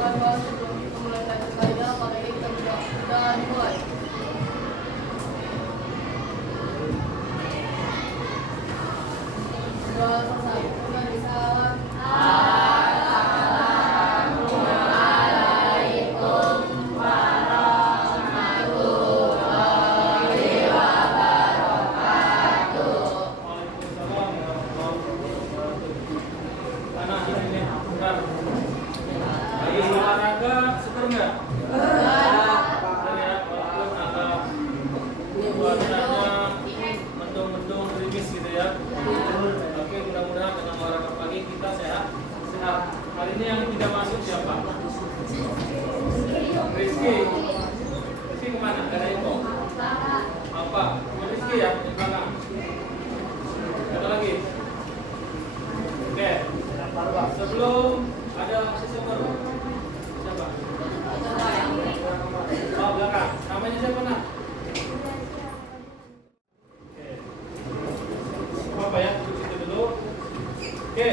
Doa sebelum kita mulai belajar saja, apalagi kita sudah mulai. Doa selesai. Kita bisa. Hari ini yang tidak masuk siapa? Rizky. Rizky kemana? Ada info? Apa? Rizky ya? Di belakang. Ada lagi? Oke. Sebelum ada mahasiswa baru. Siapa? Oh, belakang. Namanya siapa nak? Oke. Apa ya? Duduk situ dulu. Oke.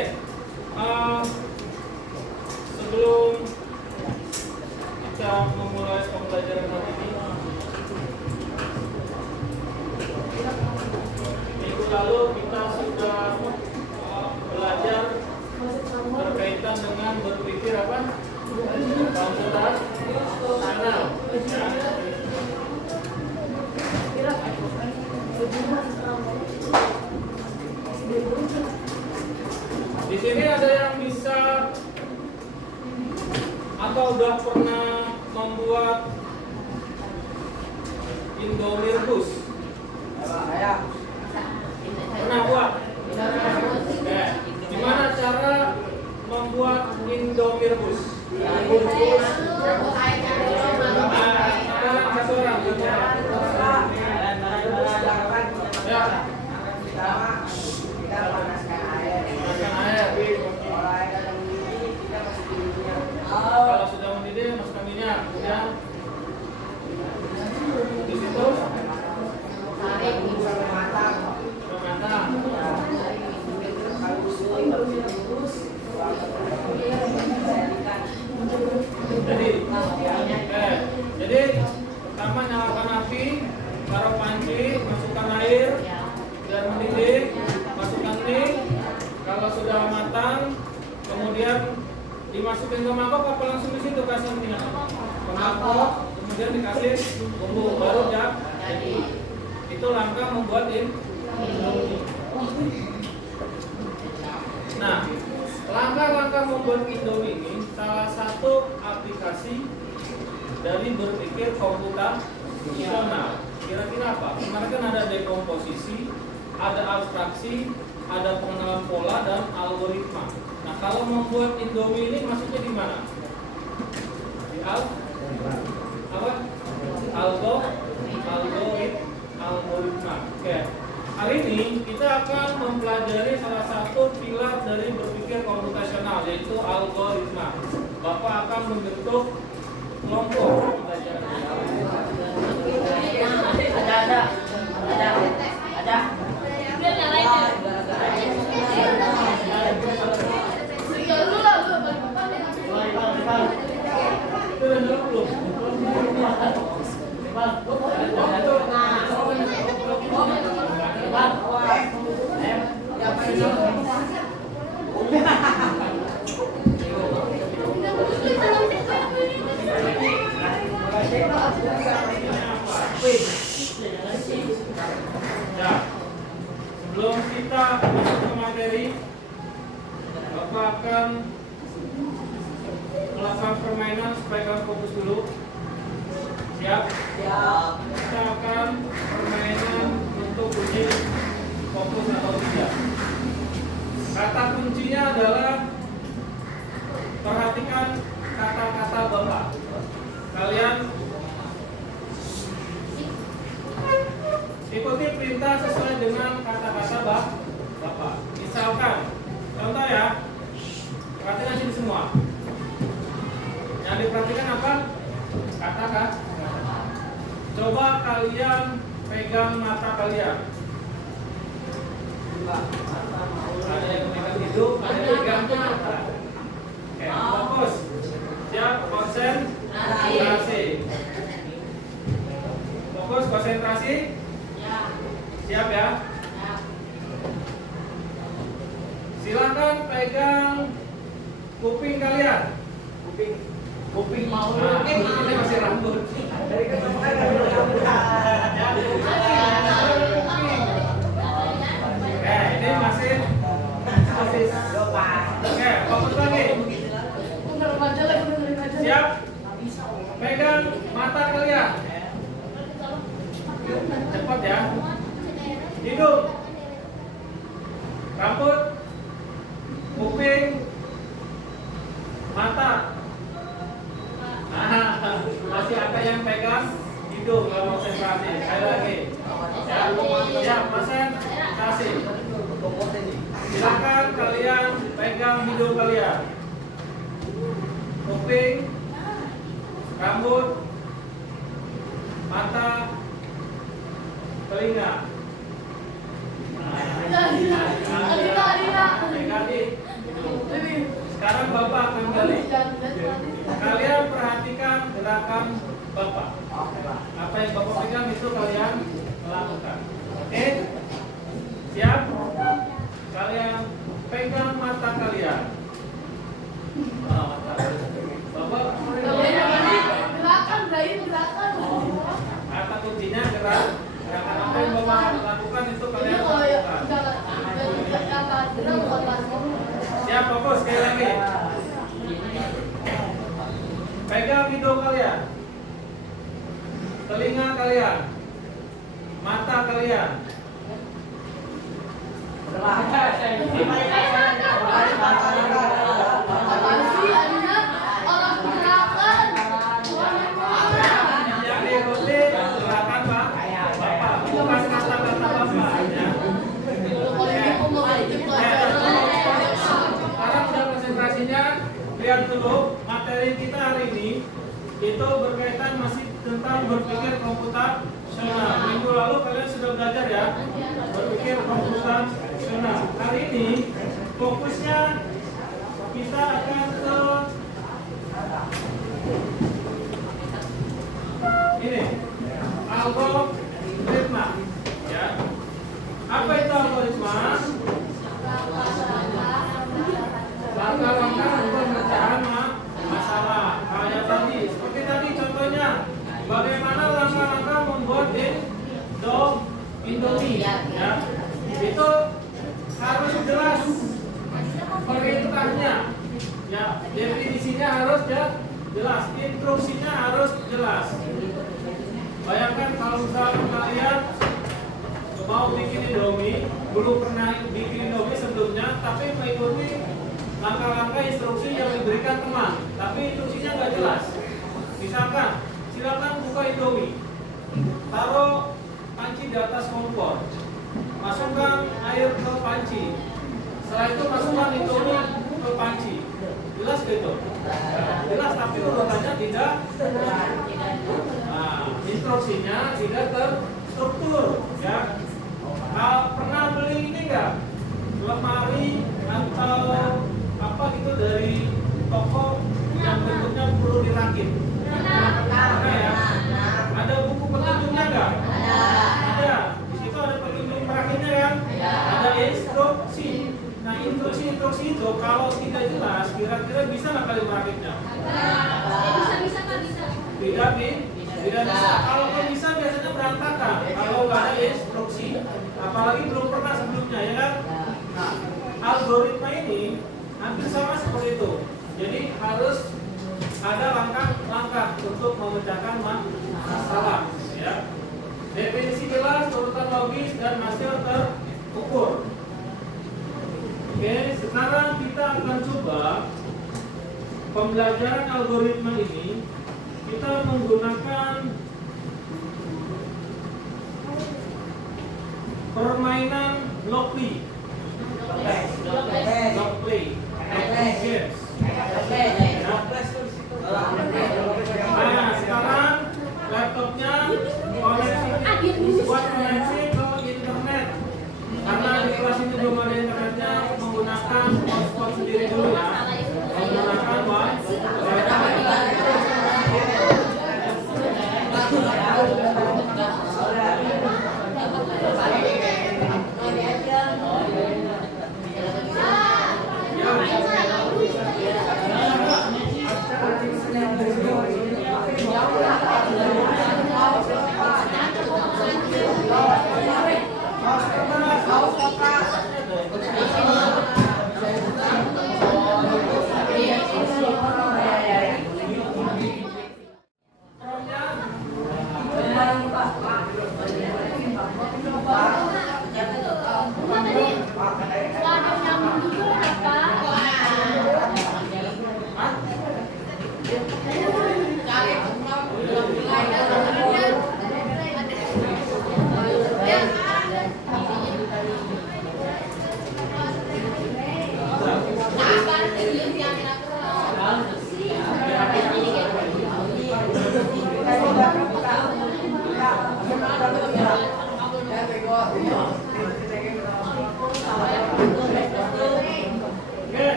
Sebelum kita memulai pembelajaran hari ini, minggu lalu kita sudah belajar berkaitan dengan berpikir apa? Komputasional. Di sini ada yang bisa atau udah pernah membuat Indomie rebus? Pernah buat? Oke. Gimana cara membuat Indomie rebus? Satu orang. Ya. Kita panaskan air. Kalau sudah mendidih, masukkan minyak. Kemudian di situ Tarik sampai matang. Jadi pertama nyalakan api, taruh panci, masukkan air, biar mendidih, masukkan mie. Kalau sudah matang, kemudian dimasukin ke mangkok apa langsung di situ kasih minyak? Ke mangkok, kemudian dikasih bumbu baru jadi. Itu langkah membuat Indomie. Nah, langkah-langkah membuat Indomie ini salah satu aplikasi dari berpikir komputasional. Kira-kira apa? Kemarin kan ada dekomposisi, ada abstraksi, ada pengenalan pola dan algoritma. Nah, kalau membuat Indomie ini masuknya di mana? Di algoritma. Oke. Hari ini kita akan mempelajari salah satu pilar dari berpikir komputasional, yaitu algoritma. Bapak akan membentuk kelompok pembelajaran. Ada. Ya, sebelum kita masuk ke materi, Bapak akan melakukan permainan supaya kamu fokus dulu. Siap? Siap. Kita akan permainan untuk uji fokus atau tidak. Kata kuncinya adalah perhatikan kata-kata Bapak. Kalian ikuti perintah sesuai dengan kata-kata Bapak. Misalkan, contoh ya, perhatikan sini semua. Yang diperhatikan apa? Kata-kata. Coba kalian pegang mata kalian. Ada yang pegang hidung, ada yang pegang mata. Oke, fokus. Siap? Silakan pegang kuping kalian. Kuping mau Nah, ini masih rambut. dari ketemu kan rambut. Ini masih Dopa. Oke, fokus lagi. Udah remaja lagi, udah remaja. Siap. Pegang mata kalian. Cepat ya. Hidung, rambut, kuping, mata. Nah, masih ada yang pegang hidung kalau konsentrasi. Sekali lagi. Siap, konsentrasi. Silakan kalian pegang hidung kalian, kuping, rambut, mata, telinga. Sekarang Bapak akan gali. Kalian perhatikan gerakan Bapak. Apa yang Bapak pegang itu kalian lakukan. Oke? Siap? Kalian pegang mata kalian. Bapak Gerakan, Brain, gerakan. kata kuncinya gerakan apa yang Bapak lakukan itu Ini kalian kalau ya, lakukan. jangan gerak buat langsung. Siap, fokus sekali lagi. Pegang hidung kalian, telinga kalian, mata kalian. Apaan sih, Adina? Orang gerakan. Yang diikuti gerakan Pak, Bapak, bukan kata-kata Bapak. Ya. Kalau ini aku mau balik pelajaran. Sekarang sudah konsentrasinya, lihat dulu materi kita hari ini itu berkaitan masih tentang berpikir komputasional. Minggu lalu kalian sudah belajar ya berpikir komputasional. Hari ini fokusnya kita akan ke ini algoritma. Ya. Apa itu algoritma? Langkah-langkah pemecahan masalah. Kayak tadi, seperti tadi contohnya, bagaimana langkah-langkah membuat Indomie. Ya, itu harus jelas perintahnya. Ya, definisinya harus jelas, instruksinya harus jelas. Bayangkan kalau misalnya kalian mau bikin Indomie, belum pernah bikin Indomie sebelumnya, tapi mengikuti langkah-langkah instruksi yang diberikan teman, tapi instruksinya nggak jelas. Misalkan, silakan buka Indomie, taruh panci di atas kompor, masukkan air ke panci, setelah itu masukkan Indomie ke panci. Jelas gitu? Jelas, tapi urutannya tidak. Nah, instruksinya tidak terstruktur, ya. Pernah beli ini nggak? Lemari atau apa gitu dari toko yang bentuknya perlu dirakit? Pernah ya? Ada buku petunjuknya nggak? Ada. Di situ ada petunjuk merakitnya kan? Ada instruksi. Nah, instruksi itu kalau tidak jelas, kira-kira bisa nggak kalian merakitnya? Tidak bisa. Kalau nggak bisa biasanya berantakan. Kalau nggak ada instruksi, apalagi belum pernah sebelumnya, ya kan? Nah, algoritma ini hampir sama seperti itu. Jadi harus ada langkah-langkah untuk memecahkan masalah. Ya. Definisi jelas, urutan logis, dan hasil terukur. Oke, sekarang kita akan coba pembelajaran algoritma ini. Kita menggunakan permainan log play. Nah, sekarang laptopnya buat koneksi ke internet. Karena di kelas ini belum ada internetnya, menggunakan hotspot sendiri dulu ya. Menggunakan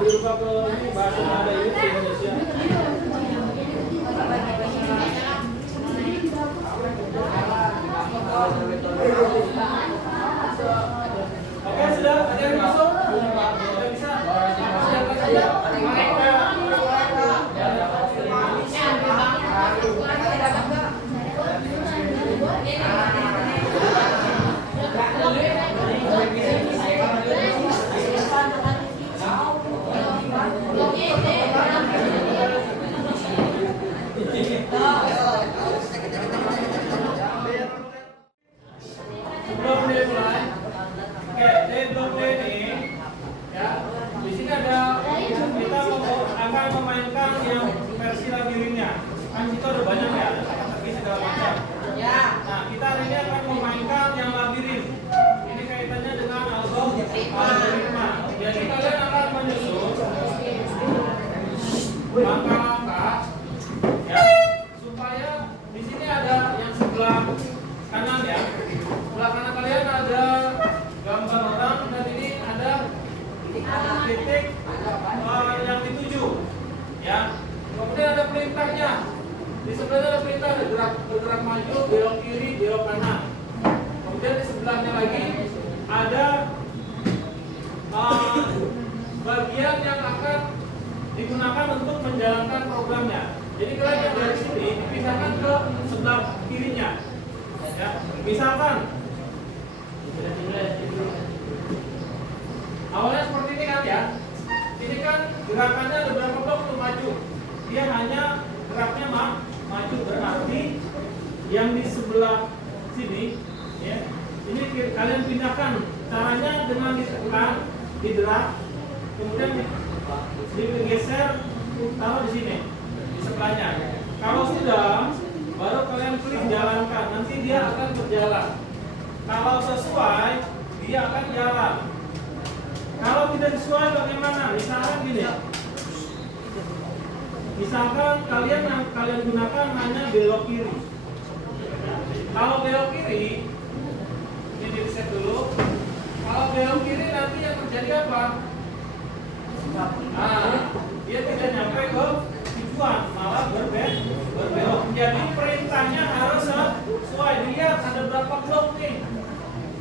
dirubah ke ini bahasa ada ini ke Indonesia. Oke, sudah ada yang masuk? Sudah bisa? Sebelum dimulai, oke, blok D ini, ya, di sini ada kita akan memainkan yang versi labirinnya. Kan itu ada banyak ya, ada teka-teki segala macam. Nah, kita hari ini akan memainkan yang labirin. Ini kaitannya dengan algoritma. Jadi kalian akan menyusun langkah-langkah, ya, supaya di sini ada yang sebelah kanan ya. Sebelah kanan kalian ada gambar orang dan ini ada titik yang dituju, ya. Kemudian ada perintahnya. Di sebelahnya ada perintah, ada bergerak maju, belok kiri, belok kanan. Kemudian di sebelahnya lagi ada bagian yang akan digunakan untuk menjalankan programnya. Jadi kalian yang dari sini dipindahkan ke sebelah kirinya. Ya, misalkan awalnya seperti ini kan ya. Ini kan gerakannya ada berapa blok untuk maju. Dia hanya geraknya maju, berarti yang di sebelah sini ya. Ini kalian pindahkan. Caranya dengan ditekan, digerak, kemudian digeser, taruh di sini di sebelahnya. Kalau sudah, baru kalian klik jalankan. Nanti dia akan berjalan. Kalau sesuai, dia akan jalan. Kalau tidak sesuai bagaimana? Misalkan gini. Misalkan kalian gunakan hanya belok kiri. Kalau belok kiri, ini di reset dulu. Kalau belok kiri nanti yang terjadi apa? Dia tidak nyampe ke tujuan, malah berbelok. Jadi perintahnya harus sesuai. Lihat ada berapa blok nih,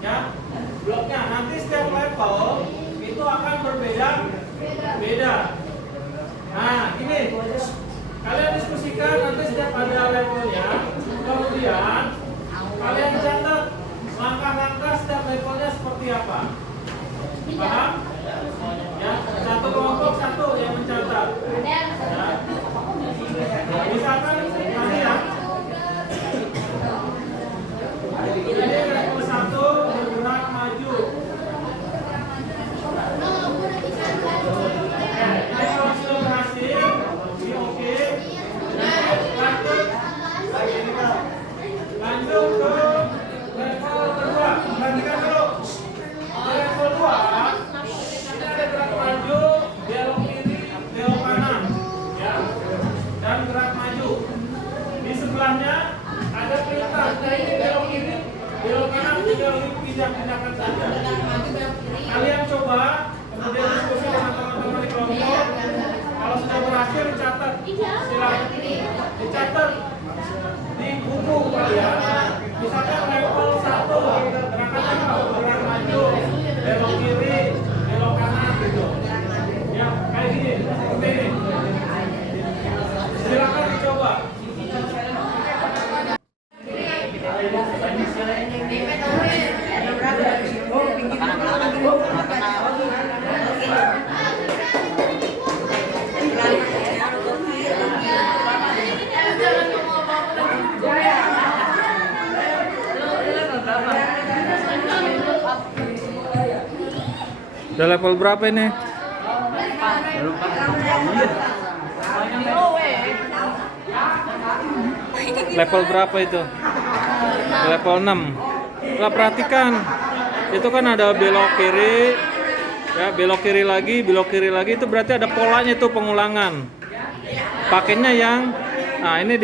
ya bloknya. Nanti setiap level itu akan berbeda. Nah, ini kalian diskusikan nanti setiap ada levelnya. Kemudian kalian catat langkah-langkah setiap levelnya seperti apa. Paham? Ya, satu kelompok satu yang mencatat. Ya. Misalkan tadi ya. Ini level 1 bergerak maju. Ini kalau sudah berhasil, ini oke. Lanjut ke level kedua. Perhatikan dulu. Level 2 ini ada gerak maju, belok kiri, belok kanan, ya, dan gerak maju. Di sebelahnya ada perintah, ini belok kiri, belok kanan, tinggal pindahkan saja. Kalian coba, kemudian diskusi dengan teman-teman di kelompok. Kalau sudah berhasil dicatat, silakan dicatat di buku kalian. Misalkan level 1 gerakannya gerak maju, belok kiri, belok kanan gitu. Ya, kayak gini, seperti ini. Silakan dicoba. Udah level berapa ini? Level berapa itu? Level 6. Lah perhatikan. Itu kan ada belok kiri. Ya, belok kiri lagi itu berarti ada polanya itu pengulangan. Pakainya yang ini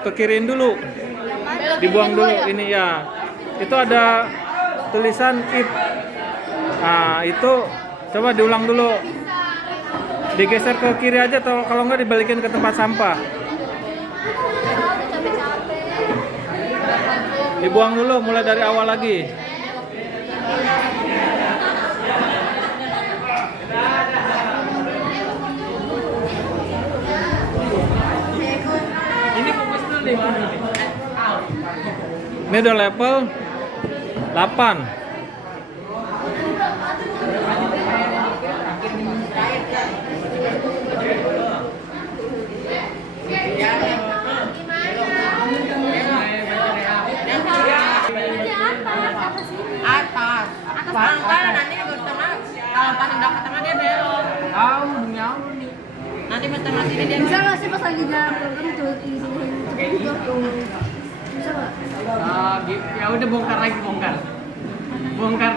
ke kiriin dulu. Dibuang dulu ini ya. Itu ada tulisan if. Nah, itu coba diulang dulu. Digeser ke kiri aja atau kalau nggak dibalikin ke tempat sampah. Dibuang dulu, mulai dari awal lagi. Ini fokus dulu deh. Ini udah level 8. Atas pangkal nanti ke tengah. Kalau pas udah ke tengah dia belok. Tahu demi Allah nih. Nanti pas tengah sini dia Bisa nggak sih pas lagi jalan program tuh di sini cepet tuh? Bisa nggak? Ya udah bongkar lagi bongkar. Bongkar.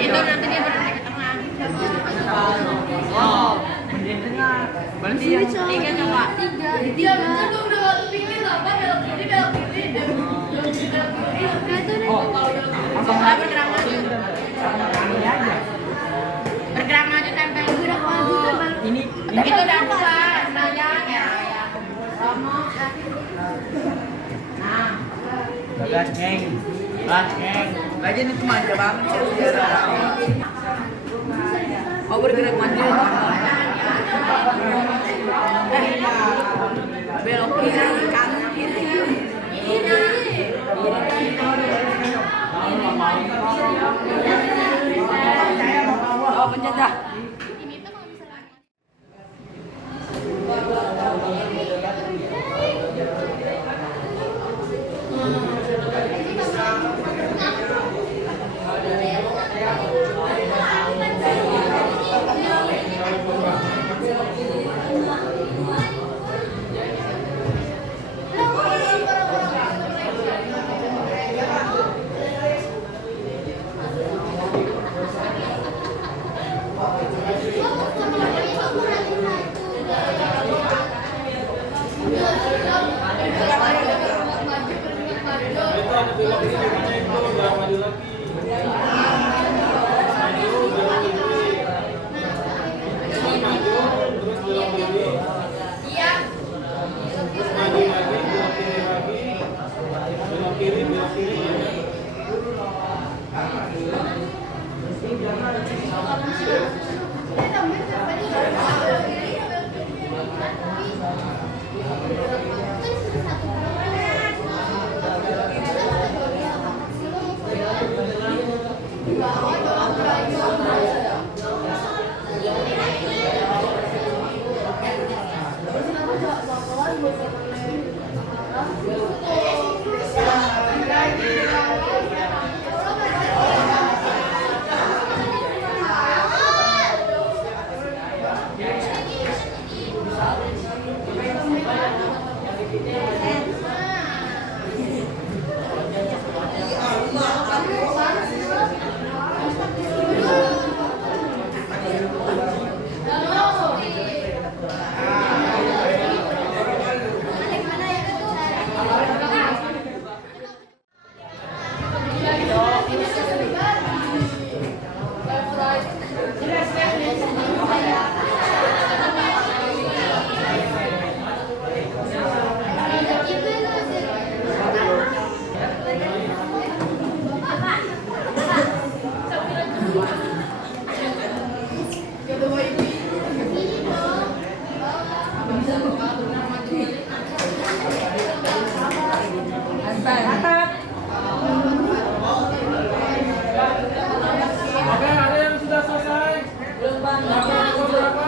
itu nanti dia berhenti ke tengah. Oh, di tengah. Berarti yang Tiga coba. Tiga. udah nggak pikir apa belok kiri belok kiri belok kiri. Kita bergerak maju. ini aja. Bergerak maju tempel Gerak maju kan? Ini itu udah keluar nanya ya. Nah, gas geng. Lagian itu manja banget sih sejarah. Oh bergerak maju. Belok kiri, kanan kiri. Oh penjajah. Itu ada belok kiri mana itu udah maju lagi. Maju, terus belok kiri. iya. Terus maju lagi, belok kiri lagi. Belok kiri, belok kiri. Oke, ada yang sudah selesai? Berapa?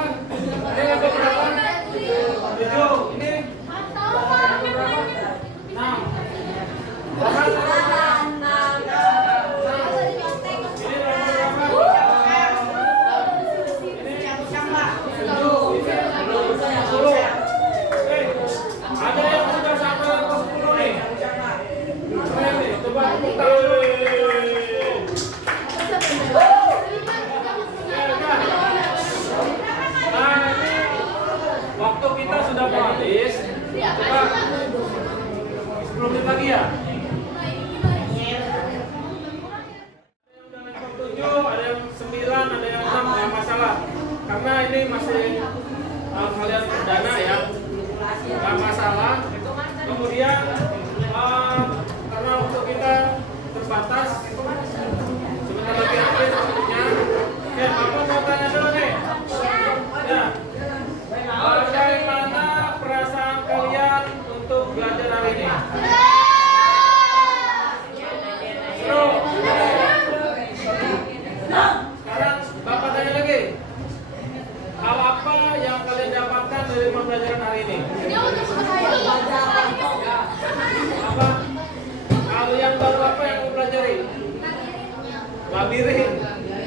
mandiri.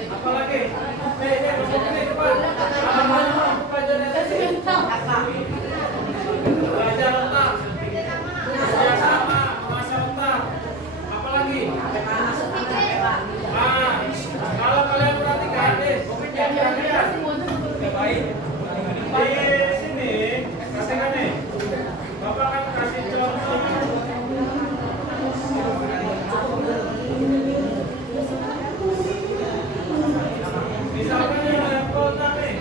Apalagi? Masuk ini cepat. Apa pelajaran ini? Belajar otak. Kerjasama, mengasah otak. Apalagi? Kalau kalian perhatikan nih, perhatikan. Baik. Di sini, perhatikan nih. Bapak akan kasih contoh. Misalkan yang level 6 nih.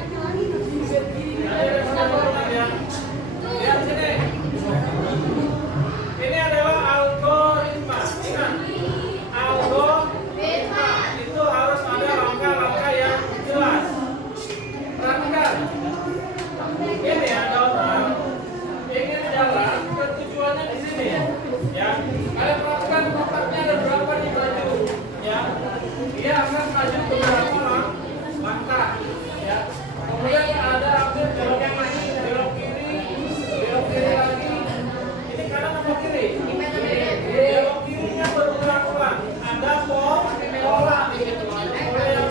Ada level 6 ya. Lihat sini. Ini adalah algoritma. Ingat. Algoritma itu harus ada langkah-langkah yang jelas. Perhatikan. Ini ada orang ingin jalan ke tujuannya di sini. Ya. Kalian perhatikan kotaknya ada berapa nih maju. Ya. Dia akan maju ke berapa langkah. Ya. Kemudian ada ambil belok kiri, belok kiri lagi. Ini kanan apa kiri? Belok kirinya berulang-ulang. Ada pola yang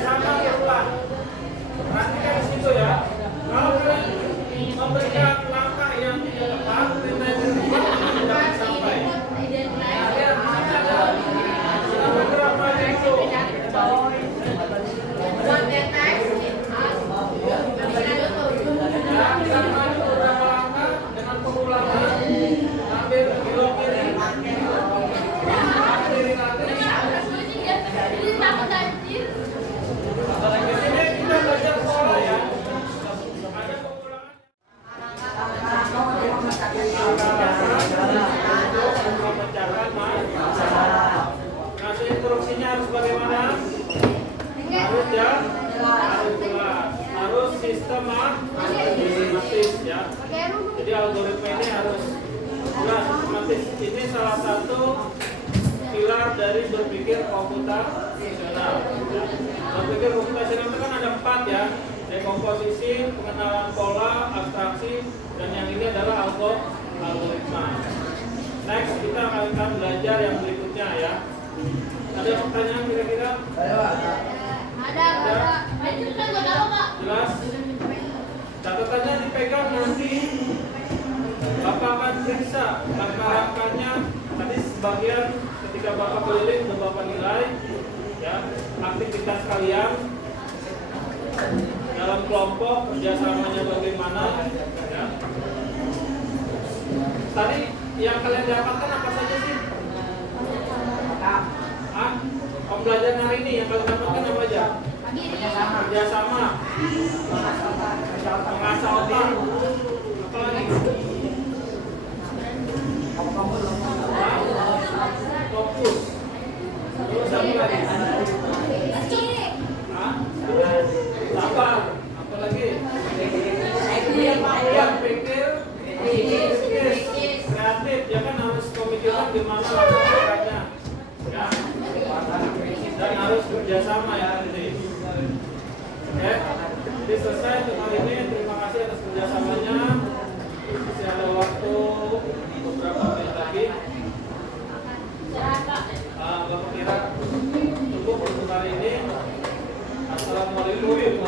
sama berulang. Perhatikan di situ ya. Kalau kalian memberikan langkah yang tidak tepat, tidak akan sampai. Nah, lihat di sini ada sudah bergerak maju itu. Ya, kita maju beberapa langkah dengan pengulangan. Ambil belok kiri. Kiri lagi. Di sini kita belajar pola ya. Ada pengulangan. Kasih instruksinya harus bagaimana? Harus ya, harus jelas, harus sistematis ya. Jadi algoritma ini harus jelas, sistematis. Ini salah satu pilar dari berpikir komputasional. Ya. Berpikir komputasional itu kan ada 4 ya. Dekomposisi, pengenalan pola, abstraksi, dan yang ini adalah algoritma. Next kita akan belajar yang berikutnya ya. Ada pertanyaan kira-kira? Ada. Jelas? Catatannya dipegang nanti. Bapak akan periksa langkah-langkahnya. Tadi sebagian ketika Bapak keliling sudah Bapak nilai ya, aktivitas kalian dalam kelompok, kerjasamanya bagaimana ya. Tadi yang kalian dapatkan apa saja sih? Pembelajaran hari ini yang kalian dapatkan apa aja? Kerjasama, mengasah otak, apa lagi? Fokus. Terus apa lagi? Sabar. Apa lagi? Pikir, kreatif. Ya kan harus pemikiran gimana langkah-langkahnya. Ya. Dan harus kerjasama ya nanti. Oke. Jadi selesai untuk hari ini. Terima kasih atas kerjasamanya. Masih ada waktu beberapa menit lagi. Bapak kira cukup untuk hari ini. Assalamualaikum.